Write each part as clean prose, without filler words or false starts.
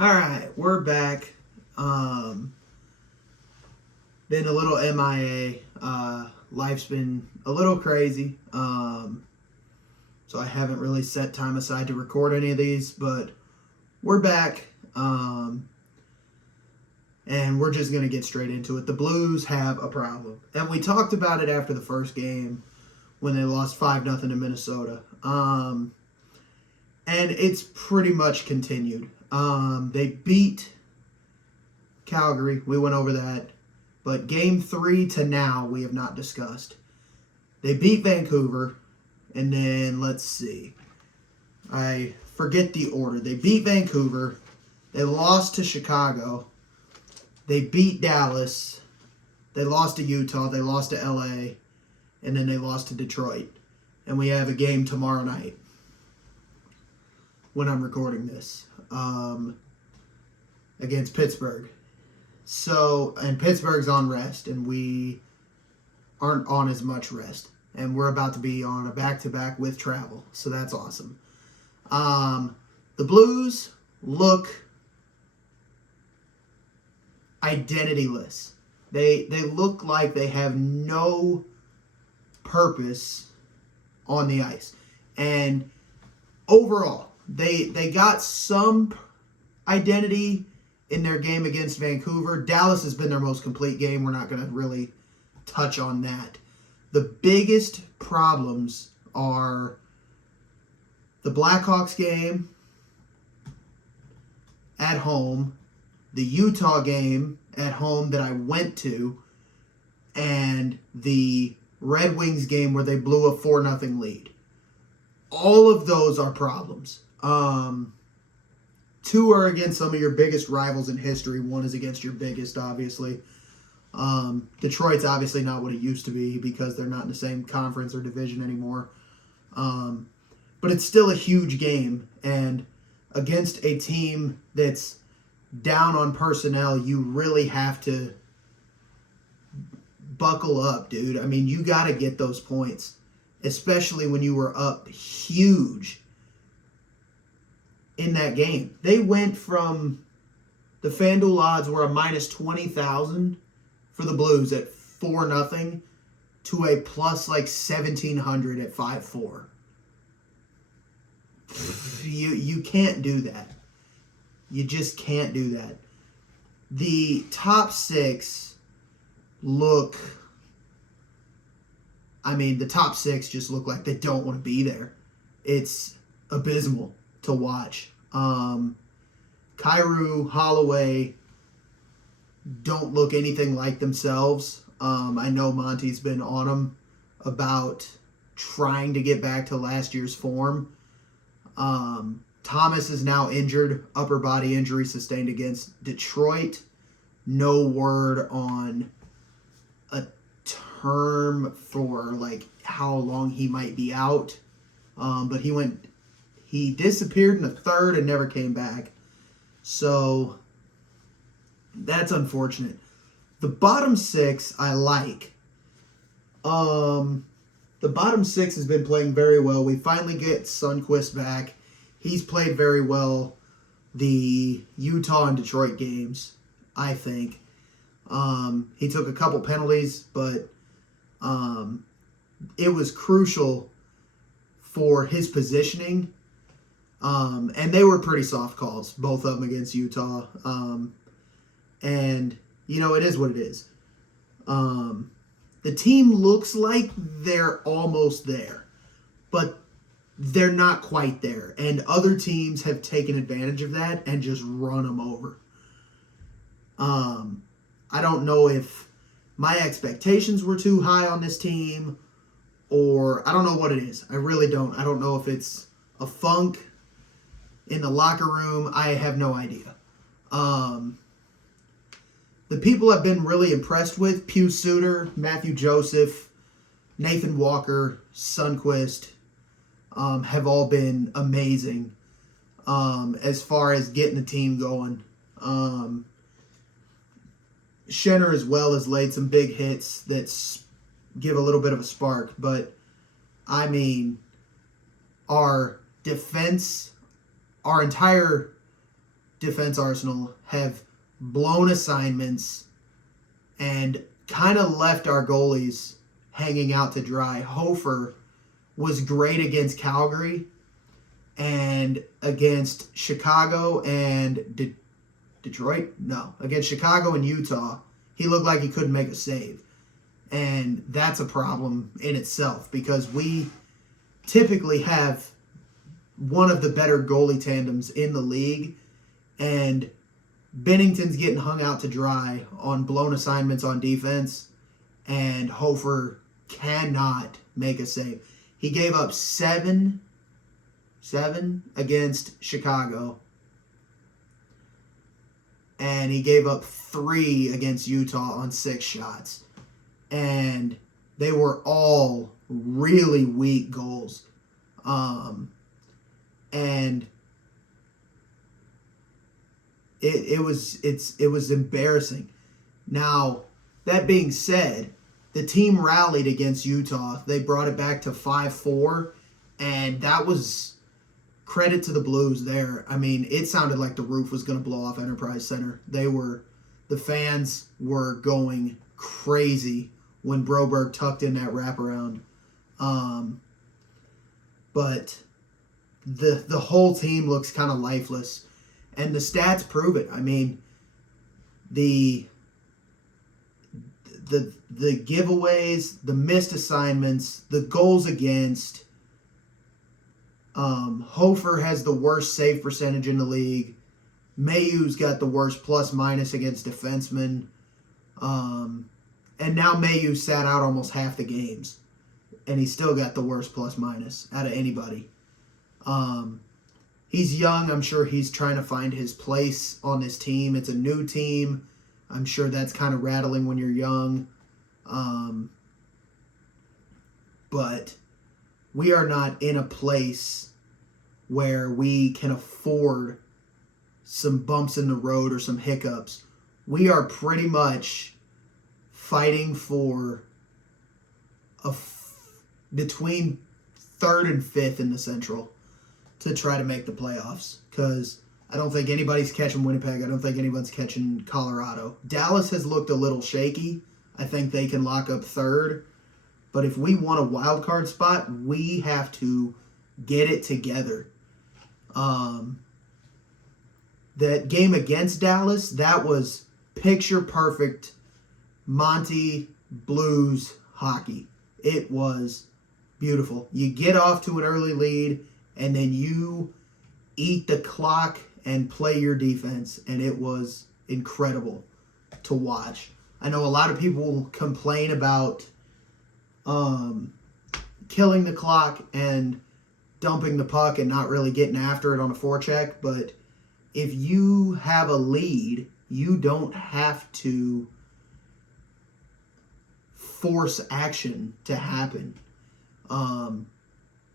All right, we're back. Been a little MIA. Life's been a little crazy. So I haven't really set time aside to record any of these, but we're back. And we're just going to get straight into it. The Blues have a problem. And we talked about it after the first game when they lost 5-0 to Minnesota. And it's pretty much continued. They beat Calgary. We went over that. But game 3 to now, we have not discussed. They beat Vancouver. And then, let's see. I forget the order. They beat Vancouver. They lost to Chicago. They beat Dallas. They lost to Utah. They lost to LA. And then they lost to Detroit. And we have a game tomorrow night when I'm recording this against Pittsburgh. So, and Pittsburgh's on rest, and we aren't on as much rest. And we're about to be on a back-to-back with travel. So that's awesome. The Blues look identityless. They look like they have no purpose on the ice. And overall, they got some identity in their game against Vancouver. Dallas has been their most complete game. We're not going to really touch on that. The biggest problems are the Blackhawks game at home, the Utah game at home that I went to, and the Red Wings game where they blew a 4-0 lead. All of those are problems. 2 are against some of your biggest rivals in history. 1 is against your biggest, obviously. Detroit's obviously not what it used to be because they're not in the same conference or division anymore. But it's still a huge game. And against a team that's down on personnel, you really have to buckle up, dude. I mean, you got to get those points, especially when you were up huge in that game. They went from the FanDuel odds were a minus 20,000 for the Blues at 4-0 to a plus like 1,700 at 5-4. You can't do that. You just can't do that. The top 6 look, the top 6 just look like they don't want to be there. It's abysmal to watch. Kyrou, Holloway don't look anything like themselves. I know Monty's been on them about trying to get back to last year's form. Thomas is now injured, upper body injury sustained against Detroit. No word on a term for like how long he might be out. But he disappeared in the third and never came back. So that's unfortunate. The bottom 6 I like. The bottom 6 has been playing very well. We finally get Sundqvist back. He's played very well the Utah and Detroit games, I think. He took a couple penalties, but it was crucial for his positioning. And they were pretty soft calls, both of them against Utah. And, it is what it is. The team looks like they're almost there, but they're not quite there. And other teams have taken advantage of that and just run them over. I don't know if my expectations were too high on this team, or I don't know what it is. I really don't. I don't know if it's a funk in the locker room. I have no idea. The people I've been really impressed with, Pius Suter, Matthew Joseph, Nathan Walker, Sundqvist, have all been amazing as far as getting the team going. Schenner as well has laid some big hits that give a little bit of a spark. But, our defense, our entire defense arsenal have blown assignments and kind of left our goalies hanging out to dry. Hofer was great against Calgary and against Chicago and Detroit? No. Against Chicago and Utah, he looked like he couldn't make a save. And that's a problem in itself because we typically have one of the better goalie tandems in the league, and Binnington's getting hung out to dry on blown assignments on defense, and Hofer cannot make a save. He gave up seven against Chicago, and he gave up 3 against Utah on 6 shots. And they were all really weak goals. And it was embarrassing. Now, that being said, the team rallied against Utah. They brought it back to 5-4, and that was credit to the Blues there. I mean, it sounded like the roof was going to blow off Enterprise Center. The fans were going crazy when Broberg tucked in that wraparound. But the whole team looks kind of lifeless. And the stats prove it. I mean, the giveaways, the missed assignments, the goals against. Hofer has the worst save percentage in the league. Mayu's got the worst plus-minus against defensemen. And now Mayu sat out almost half the games. And he's still got the worst plus-minus out of anybody. He's young. I'm sure he's trying to find his place on this team. It's a new team. I'm sure that's kind of rattling when you're young. But we are not in a place where we can afford some bumps in the road or some hiccups. We are pretty much fighting for between 3rd and 5th in the Central to try to make the playoffs, because I don't think anybody's catching Winnipeg. I don't think anyone's catching Colorado. Dallas has looked a little shaky. I think they can lock up 3rd. But if we want a wild card spot, we have to get it together. That game against Dallas, that was picture perfect Monty Blues hockey. It was beautiful. You get off to an early lead, and then you eat the clock and play your defense, and it was incredible to watch. I know a lot of people complain about killing the clock and dumping the puck and not really getting after it on a forecheck, but if you have a lead, you don't have to force action to happen.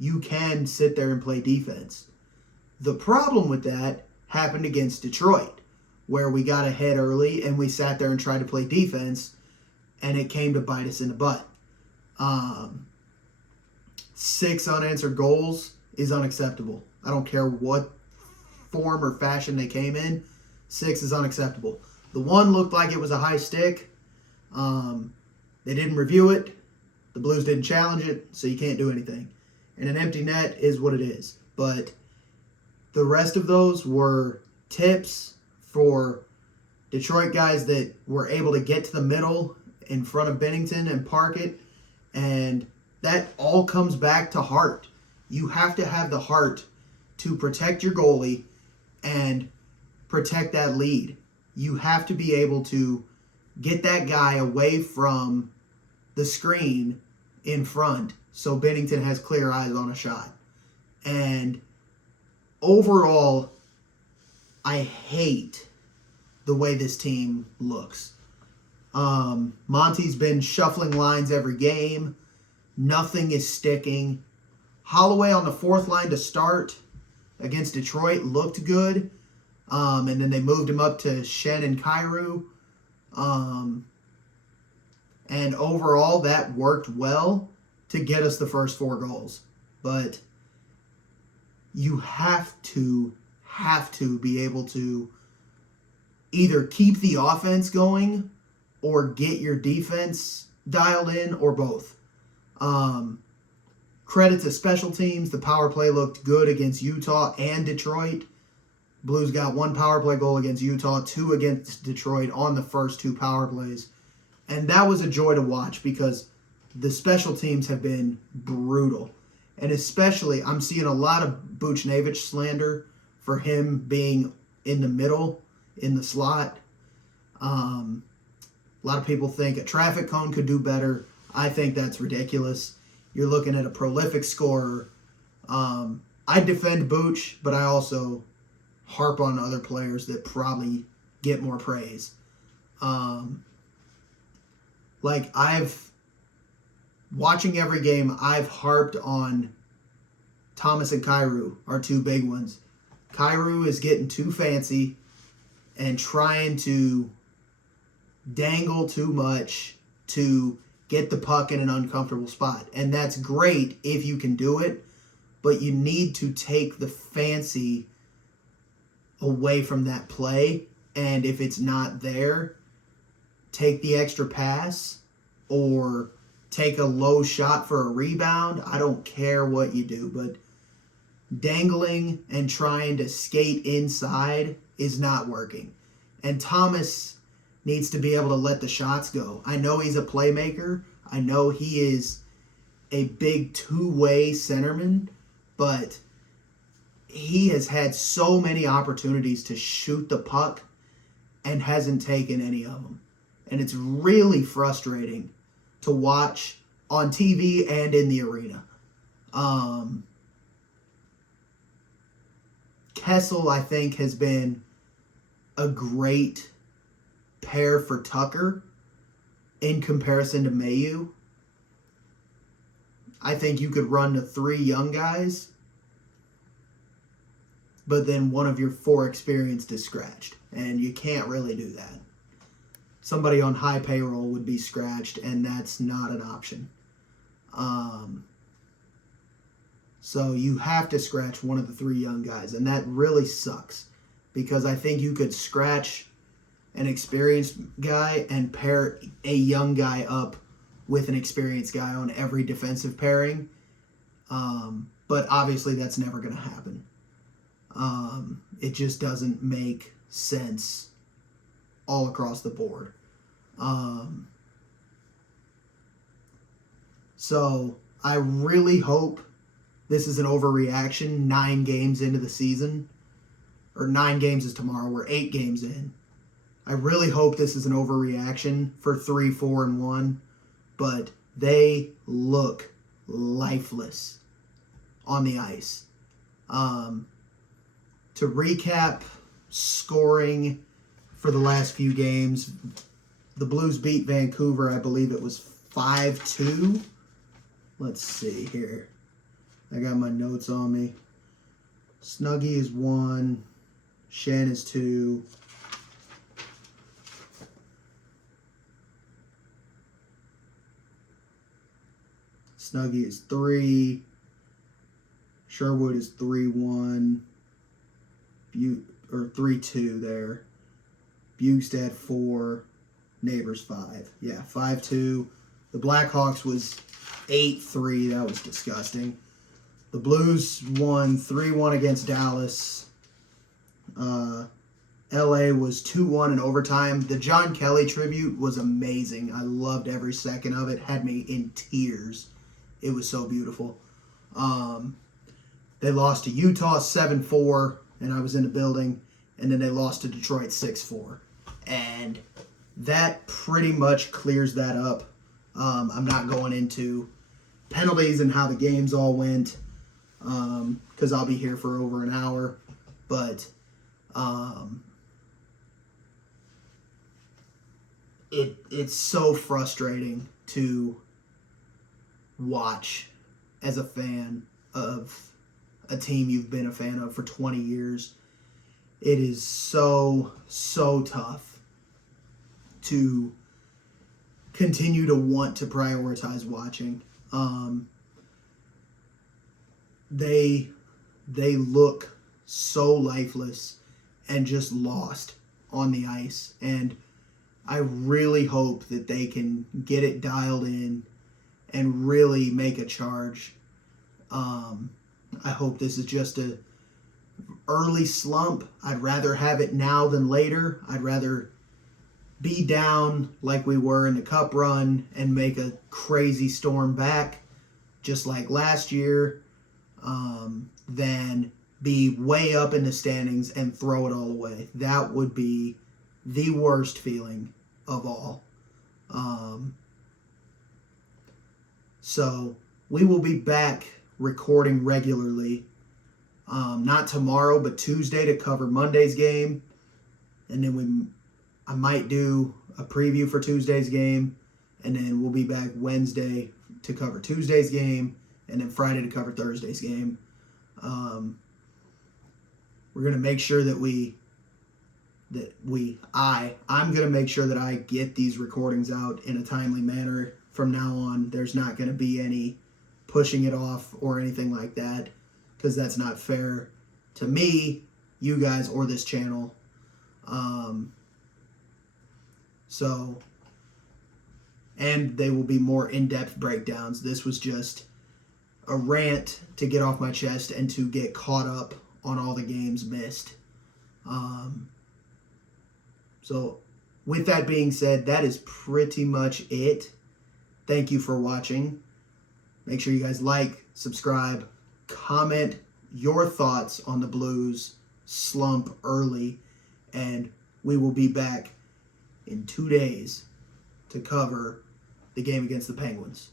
You can sit there and play defense. The problem with that happened against Detroit, where we got ahead early and we sat there and tried to play defense, and it came to bite us in the butt. 6 unanswered goals is unacceptable. I don't care what form or fashion they came in. 6 is unacceptable. The one looked like it was a high stick. They didn't review it. The Blues didn't challenge it, so you can't do anything. And an empty net is what it is. But the rest of those were tips for Detroit guys that were able to get to the middle in front of Binnington and park it. And that all comes back to heart. You have to have the heart to protect your goalie and protect that lead. You have to be able to get that guy away from the screen in front so Binnington has clear eyes on a shot. And overall, I hate the way this team looks. Monty's been shuffling lines every game. Nothing is sticking. Holloway on the 4th line to start against Detroit looked good. And then they moved him up to Shen and Kyrou. And overall, that worked well to get us the first 4 goals. But you have to have to be able to either keep the offense going or get your defense dialed in, or both. Credit to special teams. The power play looked good against Utah and Detroit. Blues got 1 power play goal against Utah, 2 against Detroit on the first 2 power plays. And that was a joy to watch because the special teams have been brutal. And especially, I'm seeing a lot of Buchnevich slander for him being in the middle, in the slot. A lot of people think a traffic cone could do better. I think that's ridiculous. You're looking at a prolific scorer. I defend Booch, but I also harp on other players that probably get more praise. Watching every game, I've harped on Thomas and Kyrou, our 2 big ones. Kyrou is getting too fancy and trying to dangle too much to get the puck in an uncomfortable spot. And that's great if you can do it, but you need to take the fancy away from that play. And if it's not there, take the extra pass or take a low shot for a rebound. I don't care what you do, but dangling and trying to skate inside is not working. And Thomas needs to be able to let the shots go. I know he's a playmaker. I know he is a big 2-way centerman, but he has had so many opportunities to shoot the puck and hasn't taken any of them. And it's really frustrating to watch on TV and in the arena. Kessel, I think, has been a great pair for Tucker in comparison to Mayu. I think you could run the 3 young guys, but then one of your 4 experienced is scratched, and you can't really do that. Somebody on high payroll would be scratched, and that's not an option. So you have to scratch one of the 3 young guys, and that really sucks because I think you could scratch an experienced guy and pair a young guy up with an experienced guy on every defensive pairing. But obviously that's never going to happen. It just doesn't make sense all across the board. So I really hope this is an overreaction 9 games into the season. Or 9 games is tomorrow. We're 8 games in. I really hope this is an overreaction for 3-4-1. But they look lifeless on the ice. To recap scoring for the last few games, the Blues beat Vancouver. I believe it was 5-2. Let's see here. I got my notes on me. Snuggie is 1. Shan is 2. Snuggie is 3. Sherwood is 3-1. 3-2 there. Bugstad 4. Neighbors 5. Yeah, 5-2. The Blackhawks was 8-3. That was disgusting. The Blues won 3-1 against Dallas. LA was 2-1 in overtime. The John Kelly tribute was amazing. I loved every second of it. Had me in tears. It was so beautiful. They lost to Utah 7-4, and I was in the building. And then they lost to Detroit 6-4. And that pretty much clears that up. I'm not going into penalties and how the games all went, because I'll be here for over an hour. But it's so frustrating to watch as a fan of a team you've been a fan of for 20 years. It is so tough to continue to want to prioritize watching. They look so lifeless and just lost on the ice. And I really hope that they can get it dialed in and really make a charge. I hope this is just a early slump. I'd rather have it now than later. I'd rather be down like we were in the cup run and make a crazy storm back, just like last year, than be way up in the standings and throw it all away. That would be the worst feeling of all. So we will be back recording regularly, not tomorrow, but Tuesday to cover Monday's game. And then I might do a preview for Tuesday's game, and then we'll be back Wednesday to cover Tuesday's game, and then Friday to cover Thursday's game. We're going to make sure that I'm going to make sure that I get these recordings out in a timely manner from now on. There's not going to be any pushing it off or anything like that, because that's not fair to me, you guys, or this channel. And they will be more in-depth breakdowns. This was just a rant to get off my chest and to get caught up on all the games missed. So with that being said, that is pretty much it. Thank you for watching. Make sure you guys like, subscribe, comment your thoughts on the Blues slump early, and we will be back in 2 days to cover the game against the Penguins.